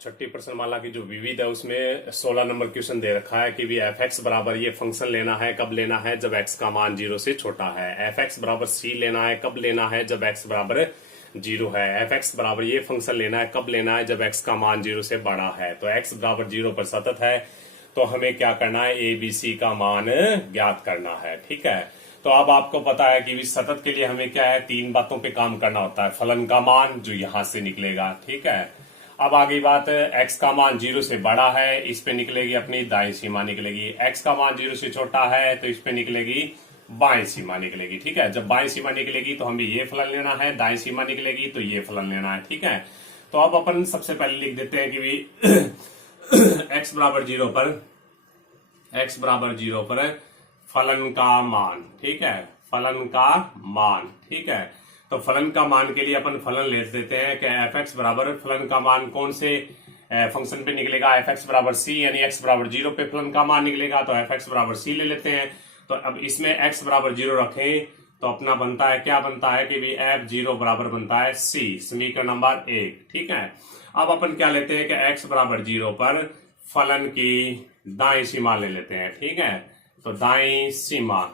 छठी प्रश्नमाला की जो विविध है उसमें 16 नंबर क्वेश्चन दे रखा है कि भी एफ एक्स बराबर ये फंक्शन लेना है, कब लेना है, जब एक्स का मान 0 से छोटा है। एफ एक्स बराबर सी लेना है, कब लेना है, जब एक्स बराबर 0 है। एफ एक्स बराबर ये फंक्शन लेना है, कब लेना है, जब एक्स का मान 0 से बड़ा है। तो एक्स बराबर 0 पर सतत है, तो हमें क्या करना है, ए बी सी का मान ज्ञात करना है। ठीक है, तो अब आपको पता है कि सतत के लिए हमें क्या है, 3 बातों पे काम करना होता है। फलन का मान जो यहां से निकलेगा, ठीक है। अब आगे बात, x का मान 0 से बड़ा है, इस पे निकलेगी अपनी दाईं सीमा निकलेगी। x का मान 0 से छोटा है तो इस पे निकलेगी बाईं सीमा निकलेगी। ठीक है, जब बाईं सीमा निकलेगी तो हमें ये फलन लेना है, दाईं सीमा निकलेगी तो ये फलन लेना है। ठीक है, तो अब अपन सबसे पहले लिख देते हैं कि भी x बराबर 0 पर फलन का मान। ठीक है, फलन का मान। ठीक है, तो फलन का मान के लिए अपन फलन ले देते हैं कि एफ एक्स बराबर फलन का मान कौन से फंक्शन पे निकलेगा, एफ एक्स बराबर सी, यानी एक्स बराबर 0 पे फलन का मान निकलेगा, तो एफ एक्स बराबर सी ले लेते हैं। तो अब इसमें एक्स बराबर 0 रखें तो अपना बनता है, क्या बनता है कि भी एफ 0 बराबर बनता है सी, समीकरण नंबर 1। ठीक है, अब अपन क्या लेते हैं कि एक्स बराबर 0 पर फलन की दाईं सीमा ले लेते हैं। ठीक है, तो दाईं सीमा,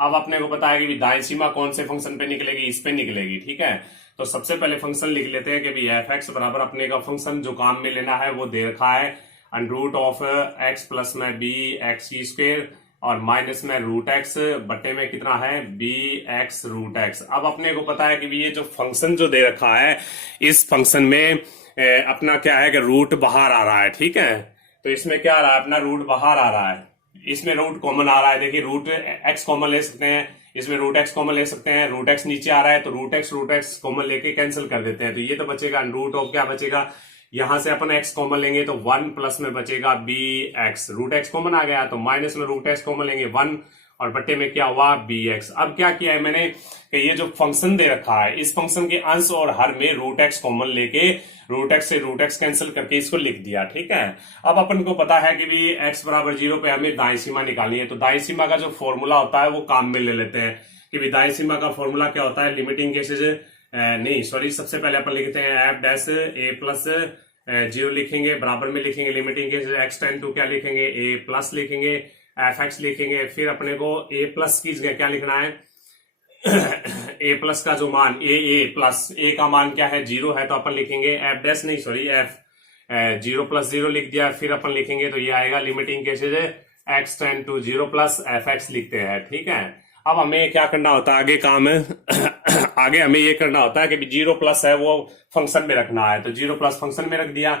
अब अपने को पता है कि दाईं सीमा कौन से फंक्शन पे निकलेगी, इस पे निकलेगी। ठीक है, तो सबसे पहले फंक्शन लिख लेते हैं कि भी एफ एक्स बराबर अपने का फंक्शन जो काम में लेना है वो दे रखा है √ ऑफ एक्स प्लस में बी एक्स की स्क्वेयर और माइनस में √x बटे में कितना है बी एक्स √x। अब अपने को पता है कि ये जो फंक्शन जो दे रखा है इस फंक्शन में अपना क्या है कि रूट बाहर आ रहा है। ठीक है, तो इसमें क्या आ रहा है, अपना रूट बाहर आ रहा है, इसमें रूट कॉमन आ रहा है। देखिए √x कॉमन ले सकते हैं, इसमें √x कॉमन ले सकते हैं, √x नीचे आ रहा है तो √x कॉमन लेके कैंसिल कर देते हैं। तो ये तो बचेगा √ ऑफ क्या बचेगा, यहां से अपन x कॉमन लेंगे तो 1 प्लस में बचेगा bx, √x कॉमन आ गया तो माइनस में √x कॉमन लेंगे 1 और बट्टे में क्या हुआ bx। अब क्या किया है मैंने कि ये जो फंक्शन दे रखा है इस फंक्शन के अंश और हर में √x कॉमन लेके √x से √x कैंसिल करके इसको लिख दिया। ठीक है, अब अपन को पता है कि भी x बराबर 0 पे हमें दाईं सीमा निकालनी है, तो दाईं सीमा का जो फॉर्मूला होता है वो काम में ले लेते हैं कि भी दाईं सीमा का फॉर्मूला क्या होता है, लिमिटिंग केसेज नहीं सॉरी, सबसे पहले अपन लिखते हैं एफ डैश ए प्लस 0 लिखेंगे, बराबर में लिखेंगे limiting cases x tend to क्या लिखेंगे a प्लस लिखेंगे, एफ एक्स लिखेंगे, फिर अपने को a प्लस की जगह क्या लिखना है a प्लस का जो मान a प्लस a का मान क्या है 0 है तो अपन लिखेंगे एफ डैश नहीं सॉरी एफ 0 प्लस 0 लिख दिया, फिर अपन लिखेंगे तो ये आएगा limiting cases x tend to 0 plus f x लिखते हैं। ठीक है, अब हमें क्या करना होता है आगे काम आगे हमें ये करना होता है कि 0 प्लस है वो फंक्शन में रखना है, तो 0 प्लस फंक्शन में रख दिया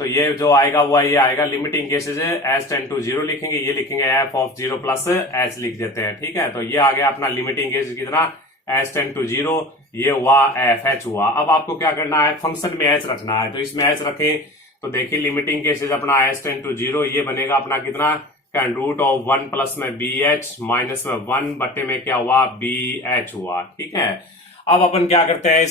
तो ये जो आएगा वो ये आएगा limiting cases h tend to 0 लिखेंगे, ये लिखेंगे f ऑफ 0 प्लस h लिख देते हैं। ठीक है, तो ये आ गया अपना लिमिटिंग केसेज कितना h टेंड टू 0, ये हुआ f h हुआ। अब आपको क्या करना है, फंक्शन में h रखना है, तो इसमें h रखें तो देखिए लिमिटिंग केसेज अपना h टेंड टू 0, ये बनेगा अपना कितना √ ऑफ 1 प्लस में bh माइनस में 1 बटे में क्या हुआ bh हुआ। ठीक है, अब अपन क्या करते हैं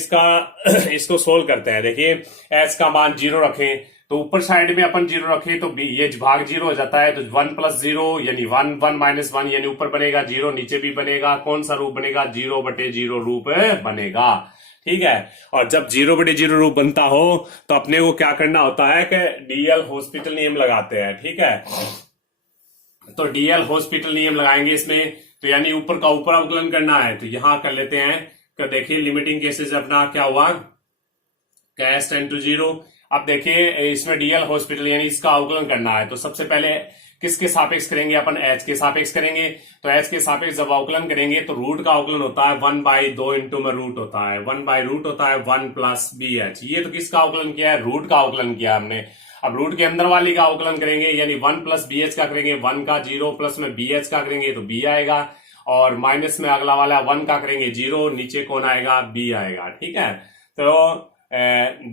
इसको सोल्व करते हैं। देखिए h का मान 0 रखें तो ऊपर साइड में अपन 0 रखें तो ये भाग 0 हो जाता है, तो 1 प्लस 0 यानी 1 1 माइनस 1 यानी ऊपर बनेगा 0, नीचे भी बनेगा कौन सा रूप बनेगा 0 बटे 0 रूप बनेगा। ठीक है, और जब 0 बटे 0 रूप बनता हो तो अपने को क्या करना होता है कि डीएल हॉस्पिटल नियम लगाते हैं। ठीक है, तो डीएल हॉस्पिटल नियम लगाएंगे इसमें, तो यानी ऊपर का ऊपर अवकलन करना है तो यहां कर लेते हैं कि देखिए लिमिटिंग केसेस अपना क्या हुआ h टेंड टू 0। अब देखिए इसमें डीएल हॉस्पिटल यानी इसका अवकलन करना है, तो सबसे पहले किसके सापेक्ष करेंगे, अपन h के सापेक्ष करेंगे, तो h के सापेक्ष जब अवकलन करेंगे तो रूट का अवकलन होता है 1/2 इंटू में रूट होता है 1/रूट होता है 1 प्लस bh। ये तो किसका अवकलन किया है, रूट का अवकलन किया हमने। अब रूट के अंदर वाली का अवकलन करेंगे यानी 1 प्लस bh का करेंगे 1 का, 0 प्लस में bh का करेंगे तो b आएगा, और माइनस में अगला वाला 1 का करेंगे 0, नीचे कौन आएगा b आएगा। ठीक है, तो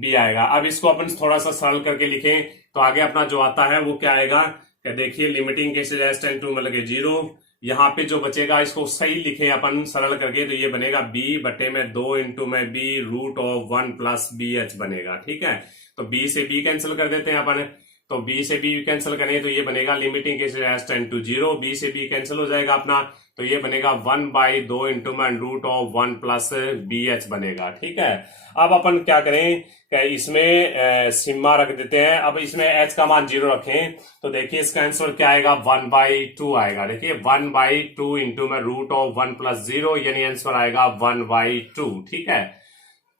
b आएगा। अब इसको अपन थोड़ा सा सरल करके लिखें तो आगे अपना जो आता है वो क्या आएगा कि देखिए limiting cases h tend to मतलब 0, यहाँ पे जो बचेगा इसको सही लिखें अपन सरल करके तो ये बनेगा b बटे में 2 इंटू में b √ ऑफ 1 प्लस bh बनेगा। ठीक है, तो b से b कैंसिल कर देते हैं अपन, तो b से b कैंसिल करें तो ये बनेगा limiting cases h tend to 0, b से b कैंसिल हो जाएगा अपना, तो ये बनेगा 1/2 इंटू में रूट ऑफ 1 प्लस BH बनेगा। ठीक है, अब अपन क्या करें कि इसमें सिग्मा रख देते हैं। अब इसमें h का मान 0 रखें तो देखिए इसका आंसर क्या आएगा, 1/2 आएगा। देखिए 1/2 इंटू में रूट ऑफ 1 प्लस 0, यानी आंसर आएगा 1/2। ठीक है,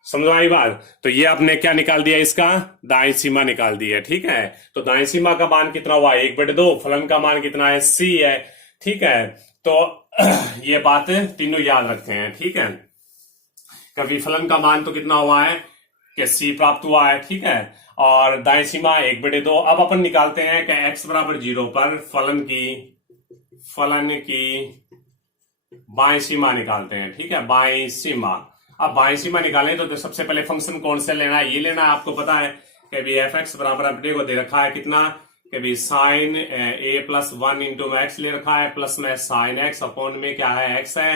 समझो आई बात। तो ये आपने क्या निकाल दिया, इसका दाएं सीमा निकाल दी है। ठीक है, तो दाएं सीमा का मान कितना हुआ, 1/2, फलन का मान कितना है, c है। ठीक है, तो ये बात तीनों याद रखते हैं। ठीक है, कभी फलन का मान तो कितना हुआ है कि c प्राप्त हुआ है। ठीक है, और दाएं सीमा 1/2। अब अपन निकालते हैं कि x बराबर 0 पर फलन की बाएं सीमा निकालते हैं। ठीक है, बाएं सीमा। अब बाएं सीमा निकालें तो सबसे पहले फंक्शन कौन से लेना है, ये लेना है। आपको पता है कि भी fx बराबर अपने को दे रखा है कितना, कि भी साइन a प्लस 1 इंटू में x ले रखा है, प्लस में साइन x अपॉन में क्या है, x है।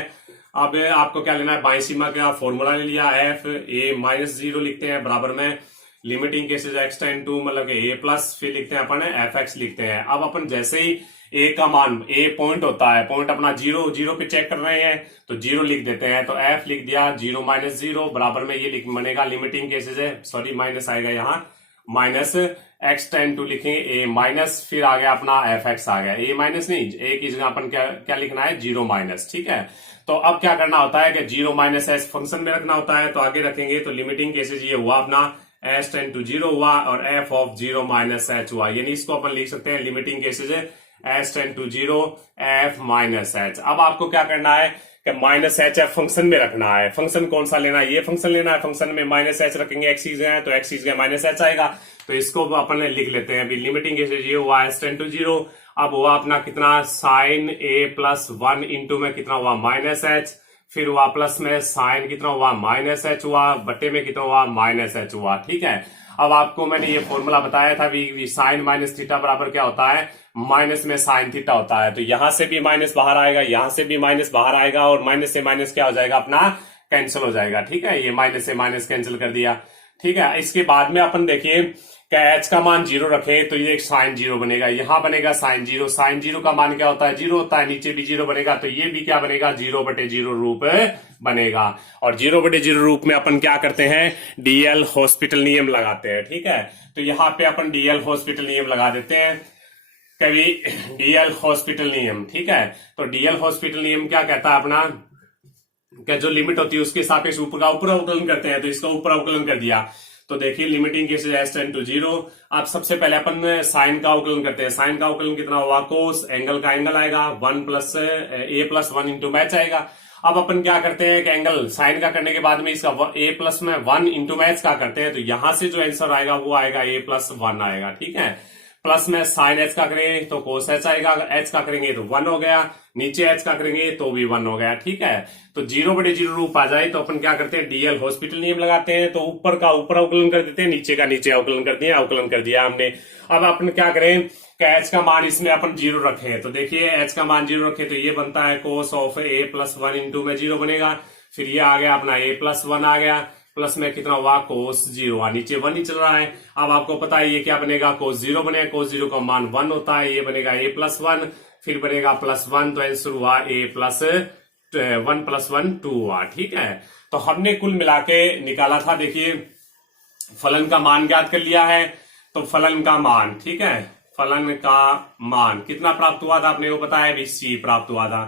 अब आपको क्या लेना है, बाएं सीमा का फॉर्मूला ले लिया, f a माइनस 0 लिखते हैं बराबर में limiting cases x tend to, मतलब a प्लस, फिर लिखते हैं अपन fx लिखते हैं। अब अपन जैसे ही a का मान, a पॉइंट होता है, पॉइंट अपना 0 पे चेक कर रहे हैं तो 0 लिख देते हैं, तो f लिख दिया 0 माइनस 0 बराबर में ये बनेगा लिमिटिंग केसेस है, सॉरी माइनस आएगा यहाँ, माइनस x टेंड टू लिखेंगे a माइनस, फिर आ गया अपना fx आ गया, a माइनस नहीं, a की जगह अपन क्या लिखना है, 0 माइनस। ठीक है, तो अब क्या करना होता है कि 0 माइनस एस फंक्शन में रखना होता है, तो आगे रखेंगे तो लिमिटिंग केसेस ये हुआ अपना एस टेंड टू 0 हुआ और f ऑफ 0 माइनस एच हुआ, यानी इसको अपन लिख सकते हैं limiting cases s tend to 0 f minus h. अब आपको क्या करना है कि माइनस एच एफ फंक्शन में रखना है। फंक्शन कौन सा लेना है, ये फंक्शन लेना है। फंक्शन में माइनस एच रखेंगे, एक्स इज है तो एक्स इज माइनस एच आएगा, तो इसको अपन लिख लेते हैं। अभी लिमिटिंग केसेस ये हुआ एस टेंड टू 0। अब हुआ अपना कितना, साइन a प्लस 1 इंटू में कितना हुआ, माइनस एच, फिर हुआ प्लस में साइन कितना हुआ, माइनस एच हुआ, बटे में कितना हुआ, माइनस एच हुआ। ठीक है, अब आपको मैंने ये फॉर्मूला बताया था, साइन माइनस थीटा बराबर क्या होता है, माइनस में साइन थीटा होता है। तो यहां से भी माइनस बाहर आएगा, यहां से भी माइनस बाहर आएगा, और माइनस से माइनस क्या हो जाएगा, अपना कैंसिल हो जाएगा। ठीक है, ये माइनस से माइनस कैंसिल कर दिया। ठीक है, इसके बाद में अपन देखिए कि h का मान 0 रखे तो ये एक साइन 0 बनेगा, यहां बनेगा साइन 0। साइन 0 का मान क्या होता है, 0 होता है, नीचे भी 0 बनेगा, तो ये भी क्या बनेगा, 0/0 रूप बनेगा। और 0/0 रूप में अपन क्या करते हैं, डीएल हॉस्पिटल नियम लगाते हैं। ठीक है, तो यहाँ पे अपन डीएल हॉस्पिटल नियम लगा देते हैं, कभी डीएल हॉस्पिटल नियम। ठीक है, तो डीएल हॉस्पिटल नियम क्या कहता है अपना, क्या जो लिमिट होती है उसके सापेक्ष ऊपर का ऊपर अवकलन करते हैं, तो इसका ऊपर अवकलन कर दिया। तो देखिए limiting cases s tend to 0। अब सबसे पहले अपन साइन का अवकलन करते हैं। साइन का अवकलन कितना हुआ, कोस, एंगल का एंगल आएगा 1 plus a plus 1 into match आएगा। अब अपन क्या करते हैं कि एंगल साइन का करने के बाद में इसका a प्लस में 1 इंटू मैच का करते हैं, तो यहां से जो आंसर आएगा वो आएगा a प्लस 1 आएगा। ठीक है, प्लस में साइन एच का करेंगे तो कोस एच आएगा, एच का करेंगे तो 1 हो गया, नीचे एच का करेंगे तो भी 1 हो गया। ठीक है, तो 0/0 रूप आ जाए तो अपन क्या करते हैं, डीएल हॉस्पिटल नियम लगाते हैं, तो ऊपर का ऊपर अवकलन कर देते हैं, नीचे का नीचे अवकलन कर दिया, अवकलन कर दिया हमने। अब अपन क्या करें कि एच का मान इसमें अपन 0 रखें, तो देखिए एच का मान 0 रखे तो ये बनता है cos of a plus 1 into में 0 बनेगा, फिर ये आ गया अपना a प्लस 1 आ गया, प्लस में कितना हुआ, कोस 0, नीचे 1 ही चल रहा है। अब आपको पता है ये क्या बनेगा, कोस 0 बनेगा, कोस 0 का मान 1 होता है, ये बनेगा a प्लस 1, फिर बनेगा प्लस 1, तो आंसर हुआ a प्लस 1 प्लस 1 2 हुआ। ठीक है, तो हमने कुल मिला के निकाला था, देखिए फलन का मान ज्ञात कर लिया है, तो फलन का मान, ठीक है, फलन का मान कितना प्राप्त हुआ था आपने को पता है, भी c प्राप्त हुआ था।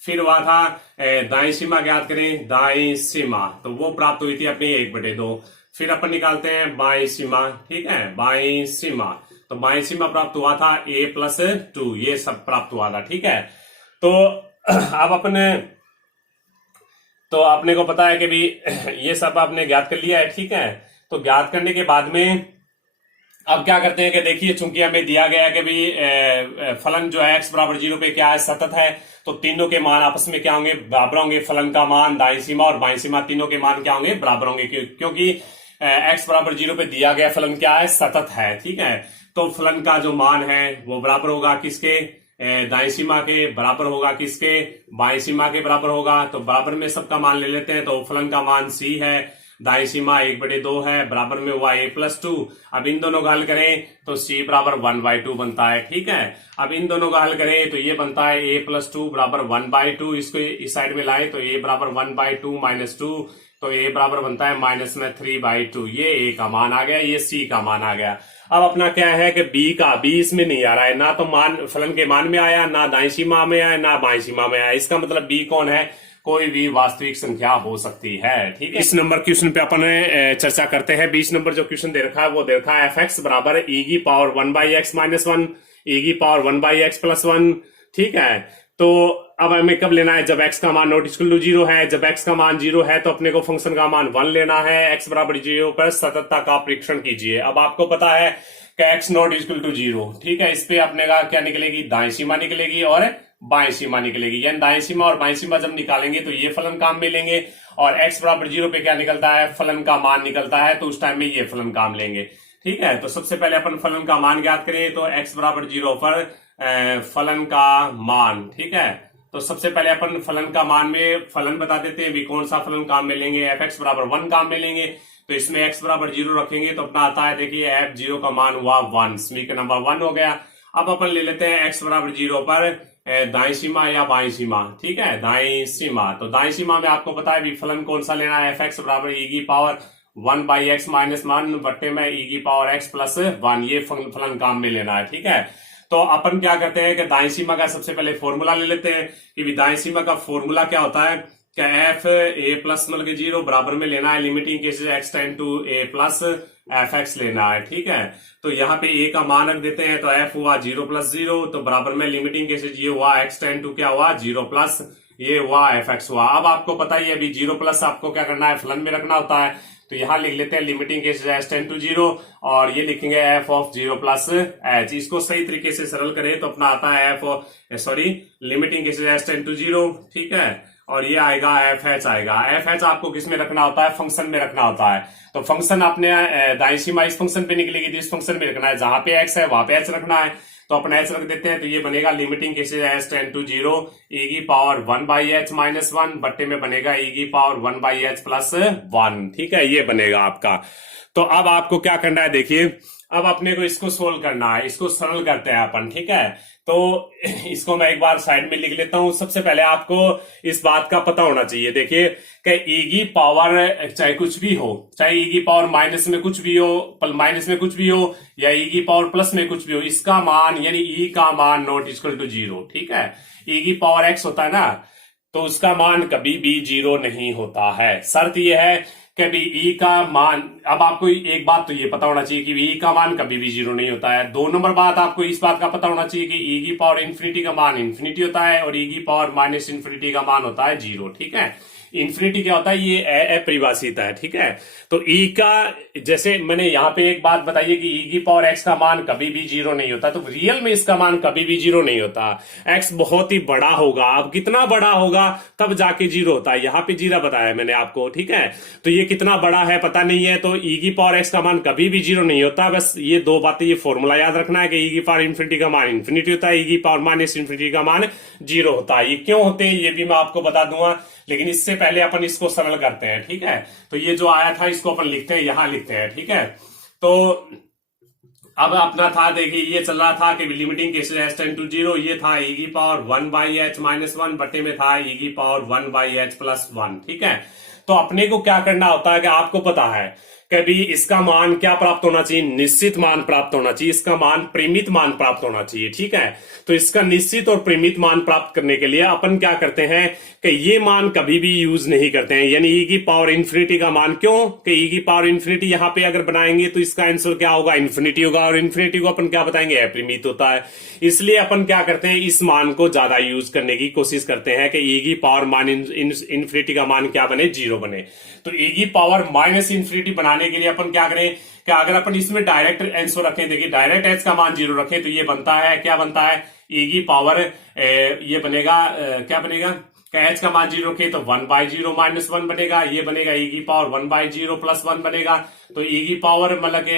फिर हुआ था दाएं सीमा ज्ञात करें, दाएं सीमा, तो वो प्राप्त हुई थी अपनी 1/2। फिर अपन निकालते हैं बाएं सीमा, ठीक है, बाएं सीमा, तो बाएं सीमा प्राप्त हुआ था a प्लस 2, ये सब प्राप्त हुआ था। ठीक है, तो अब अपने को पता है कि भी ये सब आपने ज्ञात कर लिया है। ठीक है, तो ज्ञात करने के बाद में अब क्या करते हैं कि देखिए चूंकि हमें दिया गया है कि भाई फलन जो है x बराबर 0 पे क्या है, सतत है, तो तीनों के मान आपस में क्या होंगे, बराबर होंगे। फलन का मान, दाईं सीमा और बाईं सीमा, तीनों के मान क्या होंगे, बराबर होंगे, क्योंकि x बराबर 0 पे दिया गया फलन क्या है, सतत है। ठीक है, तो फलन का जो मान है वो बराबर होगा किसके, दाईं सीमा के, बराबर होगा किसके, बाईं सीमा के बराबर होगा। तो बराबर में सबका मान ले लेते हैं, तो फलन का मान c है, दाई सीमा 1/2 है, बराबर में हुआ a+2। अब इन दोनों का हल करें तो c बराबर 1/2 बनता है, ठीक है। अब इन दोनों का हल करें तो ये बनता है a+2 बराबर 1/2। इसको इस साइड में लाए तो a बराबर 1/2 - 2, तो a बराबर बनता है -3/2। ये a का मान आ गया, ये c का मान आ गया। अब अपना क्या है कि b इसमें नहीं आ रहा है, ना तो मान फलन के मान में आया, ना दाईं सीमा में आया, ना बाईं सीमा में आया। इसका मतलब b कौन है? कोई भी वास्तविक संख्या हो सकती है, ठीक है। इस नंबर क्वेश्चन पे अपन चर्चा करते हैं। 20 नंबर जो क्वेश्चन दे रखा है वो दे रखा है fx बराबर e⁻1/x - 1 e⁻1/x+1, ठीक है। तो अब हमें कब लेना है? जब x का मान नॉट इक्वल टू 0 है। जब x का मान 0 है तो अपने को फंक्शन का मान 1 लेना है। x बराबर 0 पर सततता का परीक्षण कीजिए। अब आपको पता है कि x नॉट इक्वल टू 0, ठीक है। इस पे अपने का क्या निकलेगी? दाईं सीमा निकलेगी और बाईं सीमा निकलेगी। यानी दाईं सीमा और बाईं सीमा जब निकालेंगे तो ये फलन काम में लेंगे, और x बराबर 0 पे क्या निकलता है? फलन का मान निकलता है, तो उस टाइम में ये फलन काम लेंगे, ठीक है। तो सबसे पहले अपन फलन का मान ज्ञात करें तो x बराबर 0 पर फलन का मान, ठीक है। तो सबसे पहले अपन फलन का मान में फलन बता देते हैं भी कौन सा फलन काम में लेंगे। fx बराबर 1 काम में लेंगे, तो इसमें x बराबर 0 रखेंगे तो अपना आता है, देखिए f0 का मान हुआ 1, समीकरण नंबर 1 हो गया। अब अपन ले लेते हैं x बराबर 0 पर दाईं सीमा या बाईं सीमा, ठीक है, दाईं सीमा। तो दाईं सीमा में आपको पता है भी फलन कौन सा लेना है? fx बराबर e⁻1/x - 1 बट्टे में e⁻x+1, ये फलन काम में लेना है, ठीक है। तो अपन क्या करते हैं कि दाईं सीमा का सबसे पहले फॉर्मूला ले लेते हैं कि दाईं सीमा का फॉर्मूला क्या होता है कि f a+(0) बराबर में लेना है limiting cases x tend to a+ fx लेना है, ठीक है। तो यहाँ पे a का मान रख देते हैं, तो f हुआ 0+0, तो बराबर में लिमिटिंग केसेस ये हुआ x टेंड टू क्या हुआ? 0+, ये हुआ fx हुआ। अब आपको पता ही है अभी 0+ आपको क्या करना है? फलन में रखना होता है। तो यहां लिख लेते हैं limiting cases h tend to 0, और ये लिखेंगे f ऑफ 0+h। इसको सही तरीके से सरल करें तो अपना आता है limiting cases h tend to 0, ठीक है। और ये आएगा fh आएगा। fh आपको किस में रखना होता है? फंक्शन में रखना होता है। तो फंक्शन आपने दाईं सीमा इस फंक्शन पे निकलेगी तो इस फंक्शन में रखना है, जहां पे x है वहां पे h रखना है। तो अपन h रख देते हैं, तो ये बनेगा limiting cases h tend to 0 e⁻1/h - 1 बट्टे में बनेगा e⁻1/h+1, ठीक है, ये बनेगा आपका। तो अब आपको क्या करना है? देखिए अब अपने को इसको सोल्व करना है, इसको सरल करते हैं अपन, ठीक है। तो इसको मैं एक बार साइड में लिख लेता हूं। सबसे पहले आपको इस बात का पता होना चाहिए, देखिए कि e की पावर चाहे कुछ भी हो, चाहे e की पावर माइनस में कुछ भी हो, माइनस में कुछ भी हो, या e की पावर प्लस में कुछ भी हो, इसका मान यानी e का मान नॉट इक्वल टू 0, ठीक है। e की पावर x होता है ना, तो उसका मान कभी भी 0 नहीं होता है। शर्त यह है कि भी e का मान, अब आपको एक बात तो ये पता होना चाहिए कि e का मान कभी भी 0 नहीं होता है। 2 नंबर बात आपको इस बात का पता होना चाहिए कि e की पावर इन्फिनिटी का मान इन्फिनिटी होता है और e की पावर माइनस इन्फिनिटी का मान होता है 0, ठीक है। इन्फिनिटी क्या होता है? ये अपरिभाषित है, ठीक है। तो e का, जैसे मैंने यहाँ पे एक बात बताइए कि e की पावर x का मान कभी भी 0 नहीं होता, तो रियल में इसका मान कभी भी 0 नहीं होता। x बहुत ही बड़ा होगा, अब कितना बड़ा होगा तब जाके 0 होता है। यहाँ पे 0 बताया मैंने आपको, ठीक है। तो ये कितना बड़ा है पता नहीं है, तो e की पावर x का मान कभी भी 0 नहीं होता। बस ये 2 बातें, ये फॉर्मूला याद रखना है कि e की पावर इन्फिनिटी का मान इन्फिनिटी होता है, e की पावर माइनस इन्फिनिटी का मान 0 होता है। ये क्यों होते हैं ये भी मैं आपको बता दूंगा, लेकिन इससे पहले अपन इसको सरल करते हैं, ठीक है। तो ये जो आया था इसको अपन लिखते हैं, यहां लिखते हैं, ठीक है। तो अब अपना था, देखिए ये चल रहा था कि limiting cases h tend to 0, ये था e की पावर 1/h - 1 बटे में था e की पावर 1/h+1, ठीक है। तो अपने को क्या करना होता है कि आपको पता है कभी इसका मान क्या प्राप्त होना चाहिए? निश्चित मान प्राप्त होना चाहिए, इसका मान परिमित मान प्राप्त होना चाहिए, ठीक है। तो इसका निश्चित और परिमित मान प्राप्त करने के लिए अपन क्या करते हैं कि ये मान कभी भी यूज नहीं करते हैं, यानी e की पावर इन्फिनिटी का मान। क्यों कि e की पावर इन्फिनिटी यहां पे अगर बनाएंगे तो इसका आंसर क्या होगा? इन्फिनिटी होगा, और इन्फिनिटी को अपन क्या बताएंगे? अपरिमित होता है। इसलिए अपन क्या करते हैं, इस मान को ज्यादा यूज करने की कोशिश करते हैं कि e की पावर मान इन्फिनिटी का मान क्या बने? 0 बने। तो e की पावर माइनस इन्फिनिटी बनाने के लिए अपन क्या करें कि अगर अपन इसमें डायरेक्ट आंसर रखें, देखिए डायरेक्ट h का मान 0 रखें तो ये बनता है, क्या बनता है? e की पावर ये बनेगा, क्या बनेगा? h का मान 0 रखे तो 1/0 - 1 बनेगा, ये बनेगा e की पावर 1/0 + 1 बनेगा। तो e की पावर मतलब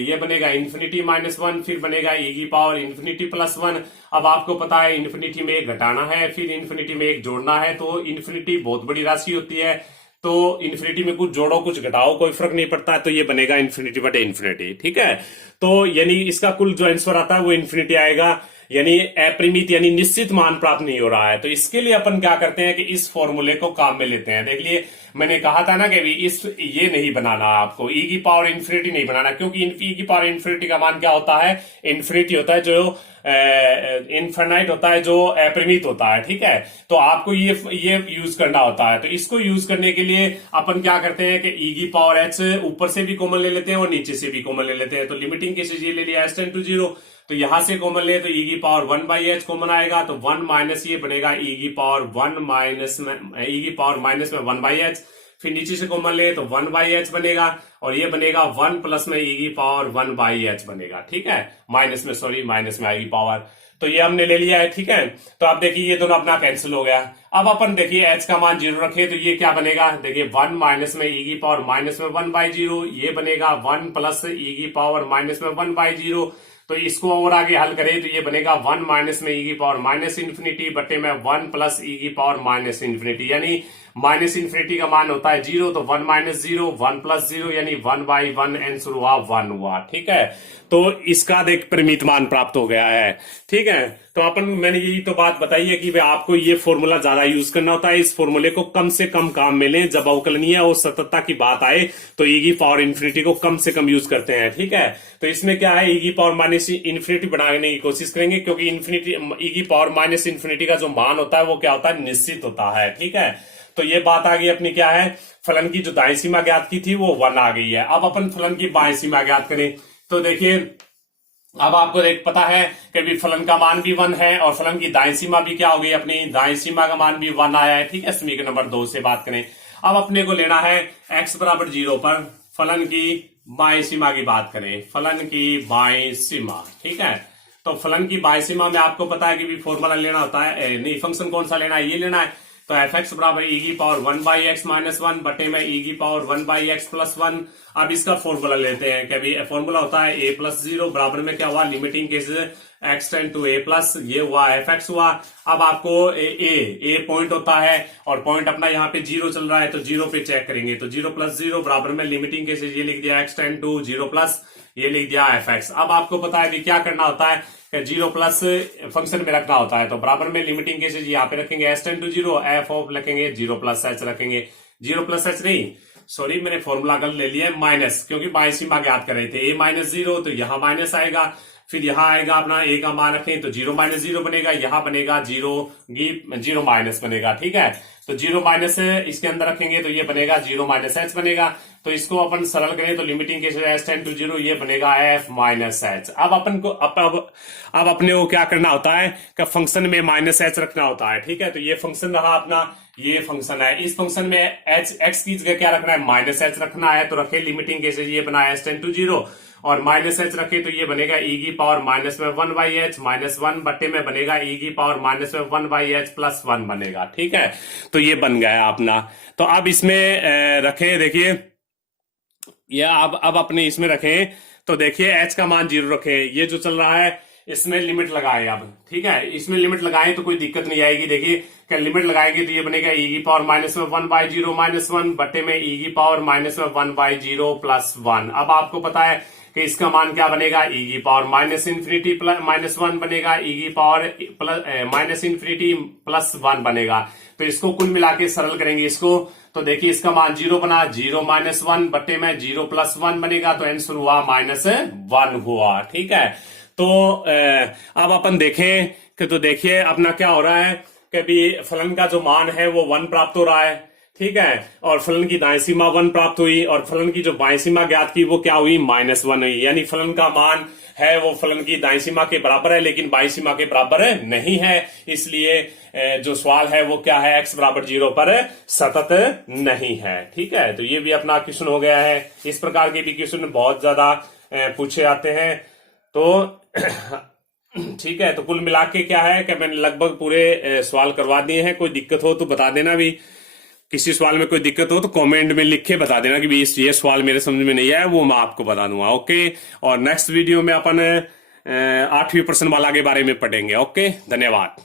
ये बनेगा इन्फिनिटी -1, फिर बनेगा e की पावर इन्फिनिटी +1। अब आपको पता है इन्फिनिटी में एक घटाना है, फिर इन्फिनिटी में एक जोड़ना है, तो इन्फिनिटी बहुत बड़ी राशि होती है, तो इन्फिनिटी में कुछ जोड़ो कुछ घटाओ कोई फर्क नहीं पड़ता है, तो ये बनेगा इन्फिनिटी बटे इन्फिनिटी। ठीक है, तो यानी इसका कुल जो आंसर आता है वो इन्फिनिटी आएगा, यानी अपरिमित यानी निश्चित मान प्राप्त नहीं हो रहा है। तो इसके लिए अपन क्या करते हैं कि इस फॉर्मूले को काम में लेते हैं। देख लिए मैंने कहा था ना कि ये नहीं बनाना आपको, ई की पावर इन्फिनिटी नहीं बनाना, क्योंकि ई की पावर इन्फिनिटी का मान क्या होता है, इन्फिनिटी होता है, जो इनफाइनाइट होता है, जो अपरिमित होता है। ठीक है, तो आपको ये यूज करना होता है। तो इसको यूज करने के लिए अपन क्या करते हैं कि ई की पावर एच ऊपर से भी कॉमन ले लेते हैं और नीचे से भी कॉमन ले लेते हैं। तो लिमिटिंग केसेस ये ले लिया एच टेंड टू 0, तो यहां से कॉमन ले तो ई की पावर 1 बाई एच कॉमन आएगा, तो 1 माइनस ये बनेगा ई की पावर 1 माइनस में ई की पावर माइनस में 1 बाई एच, फिर नीचे से कॉमन ले तो 1 बाई एच बनेगा, और ये बनेगा 1 प्लस में ई की पावर 1 बाई एच बनेगा। ठीक है, माइनस में आएगी पावर, तो ये हमने ले लिया है। ठीक है, तो आप देखिए ये दोनों अपना कैंसिल हो गया। अब अपन देखिए एच का मान 0 रखे तो ये क्या बनेगा, देखिए 1 माइनस में ई की पावर माइनस में 1 बाई 0, ये बनेगा 1 प्लस ई की पावर माइनस में 1 बाई 0। तो इसको और आगे हल करें तो ये बनेगा 1 माइनस में ई की पावर माइनस इन्फिनिटी बटे में 1 प्लस ई की पावर माइनस इन्फिनिटी, यानी माइनस इन्फिनिटी का मान होता है 0, तो 1 माइनस 0 1 प्लस 0 यानी 1 बाई 1 आंसर हुआ 1 हुआ। ठीक है, तो इसका देख परिमित मान प्राप्त हो गया है। ठीक है, तो अपन मैंने यही तो बात बताई है कि आपको ये फॉर्मूला ज्यादा यूज करना होता है, इस फॉर्मूले को कम से कम काम में लें। जब अवकलनीय और सततता की बात आए तो ई की पावर इन्फिनिटी को कम से कम यूज करते हैं। ठीक है, तो इसमें क्या है, ई की पावर माइनस इन्फिनिटी बनाने की कोशिश करेंगे, क्योंकि इन्फिनिटी ई की पावर माइनस इन्फिनिटी का जो मान होता है वो क्या होता है, निश्चित होता है। ठीक है, तो ये बात आ गई अपनी क्या है, फलन की जो दाईं सीमा ज्ञात की थी वो 1 आ गई है। अब अपन फलन की बाईं सीमा ज्ञात करें तो देखिए अब आपको पता है कि भी फलन का मान भी 1 है और फलन की दाईं सीमा भी क्या हो गई, अपनी दाईं सीमा का मान भी 1 आया है। ठीक है, समीकरण नंबर 2 से बात करें। अब अपने को लेना है x बराबर 0 पर फलन की बाईं सीमा की बात करें, फलन की बाईं सीमा। ठीक है, तो फलन की बाईं सीमा में आपको पता है कि भी फॉर्मूला लेना होता है, नहीं फंक्शन कौन सा लेना है, ये लेना है। तो एफ एक्स बराबर ई की पावर 1 बाई एक्स माइनस 1 बटे में ई की पावर 1 बाई एक्स प्लस 1। अब इसका फॉर्मूला लेते हैं कि अभी फॉर्मूला होता है ए प्लस 0 बराबर में क्या हुआ, limiting cases x tend to a plus, ये हुआ एफ एक्स हुआ। अब आपको ए पॉइंट होता है और पॉइंट अपना यहाँ पे 0 चल रहा है, तो 0 पे चेक करेंगे, तो 0 प्लस 0 बराबर में लिमिटिंग केसेस ये लिख दिया एक्स टेंड टू 0 प्लस, ये लिख दिया एफ एक्स। अब आपको पता है भी क्या करना होता है, 0 प्लस फंक्शन में रखना होता है, तो बराबर में लिमिटिंग केसेस यहाँ पे रखेंगे s tend to 0, f of रखेंगे 0 प्लस एच रखेंगे, 0 प्लस एच नहीं सॉरी मैंने फॉर्मूला गलत ले लिया है, माइनस, क्योंकि बाईं सीमा ज्ञात कर रहे थे, ए माइनस 0 तो यहाँ माइनस आएगा, फिर यहाँ आएगा अपना ए का मान रखें तो 0 माइनस 0 बनेगा, यहाँ बनेगा 0 माइनस बनेगा। ठीक है, तो 0 माइनस इसके अंदर रखेंगे तो ये बनेगा 0 माइनस एच बनेगा। तो इसको अपन सरल करें तो limiting case h tend to 0 ये बनेगा एफ माइनस एच। अब अपन को अब अपने को क्या करना होता है कि फंक्शन में माइनस एच रखना होता है। ठीक है, तो ये फंक्शन रहा अपना, ये फंक्शन है, इस फंक्शन में एच एक्स की जगह क्या रखना है, माइनस एच रखना है, तो रखे लिमिटिंग केसेस ये बना एच टेंड टू 0 और माइनस एच रखे तो ये बनेगा ई की पावर माइनस में 1 बाई एच माइनस 1 बट्टे में बनेगा ई की पावर माइनस में 1 बाई एच प्लस 1 बनेगा। ठीक है, तो ये बन गया अपना। तो अब इसमें रखें, देखिए ये अब अपने इसमें रखें तो देखिए एच का मान 0 रखें, ये जो चल रहा है इसमें लिमिट लगाए अब। ठीक है, इसमें लिमिट लगाएं तो कोई दिक्कत नहीं आएगी। देखिए क्या लिमिट लगाएंगे तो ये बनेगा ई की पावर माइनस में 1 बाई 0 माइनस 1 बट्टे में ई की पावर माइनस में 1 बाई 0 प्लस 1। अब आपको पता है कि इसका मान क्या बनेगा, ई की पावर माइनस इन्फिनिटी माइनस 1 बनेगा, ई की power plus minus infinity plus 1 बनेगा। तो इसको कुल मिला के सरल करेंगे इसको, तो देखिए इसका मान 0 बना, 0 माइनस 1 बट्टे में 0 प्लस 1 बनेगा, तो आंसर हुआ माइनस 1 हुआ। ठीक है, तो अब अपन देखें कि तो देखिए अपना क्या हो रहा है कि भी फलन का जो मान है वो 1 प्राप्त हो रहा है। ठीक है, और फलन की दाएं सीमा 1 प्राप्त हुई और फलन की जो बाएं सीमा ज्ञात की वो क्या हुई, माइनस 1 हुई, यानी फलन का मान है वो फलन की दाएं सीमा के बराबर है लेकिन बाईं सीमा के बराबर नहीं है। इसलिए जो सवाल है वो क्या है, x बराबर 0 पर सतत नहीं है। ठीक है, तो ये भी अपना क्वेश्चन हो गया है। इस प्रकार के भी क्वेश्चन बहुत ज्यादा पूछे जाते हैं। तो ठीक है, तो कुल मिला के क्या है कि मैंने लगभग पूरे सवाल करवा दिए हैं। कोई दिक्कत हो तो बता देना, भी किसी सवाल में कोई दिक्कत हो तो कमेंट में लिख के बता देना कि भी ये सवाल मेरे समझ में नहीं आया, वो मैं आपको बता दूंगा। ओके, और नेक्स्ट वीडियो में अपन 8वीं प्रश्न माला के बारे में पढ़ेंगे। ओके, धन्यवाद।